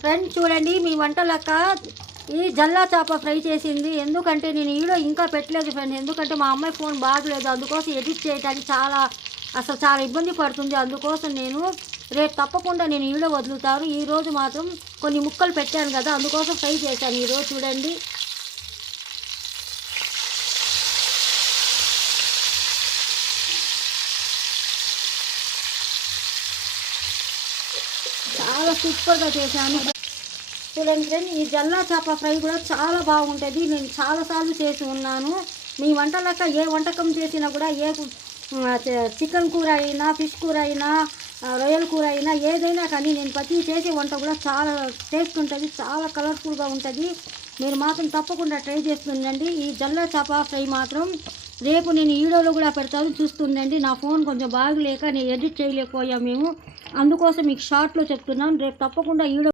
Friends చూడండి, మీ వంట లెక్క ఈ జల్లా చేప ఫ్రై చేసింది. ఎందుకంటే నేను వీడియో ఇంకా పెట్టలేదు ఫ్రెండ్స్, ఎందుకంటే మా అమ్మాయి ఫోన్ బాగలేదు, అందుకోసం ఎడిట్ చేయడానికి చాలా ఇబ్బంది పడుతుంది. అందుకోసం నేను రేపు తప్పకుండా నేను వీడియో వదులుతాను. ఈరోజు మాత్రం కొన్ని ముక్కలు పెట్టాను కదా, అందుకోసం ఫ్రై చేశాను ఈరోజు. చూడండి చాలా సూపర్గా చేశాను. చూడండి ఫ్రెండ్, ఈ జల్లా చేప ఫ్రై కూడా చాలా బాగుంటుంది. నేను చాలాసార్లు చేసి ఉన్నాను. మీ వంట లెక్క ఏ వంటకం చేసినా కూడా, ఏ చికెన్ కూర అయినా, ఫిష్ కూర అయినా, రొయ్యల కూర అయినా, ఏదైనా కానీ నేను ప్రతి చేసే వంట కూడా చాలా టేస్ట్ ఉంటుంది, చాలా కలర్ఫుల్గా ఉంటుంది. మీరు మాత్రం తప్పకుండా ట్రై చేస్తుండండి. ఈ జల్లా చేప ఫ్రై మాత్రం రేపు నేను వీడియోలో కూడా పెడతాను, చూస్తుండండి. నా ఫోన్ కొంచెం బాగలేక నేను ఎడిట్ చేయలేకపోయాము మేము, అందుకోసం మీకు షార్ట్లో చెప్తున్నాను. రేపు తప్పకుండా వీడియో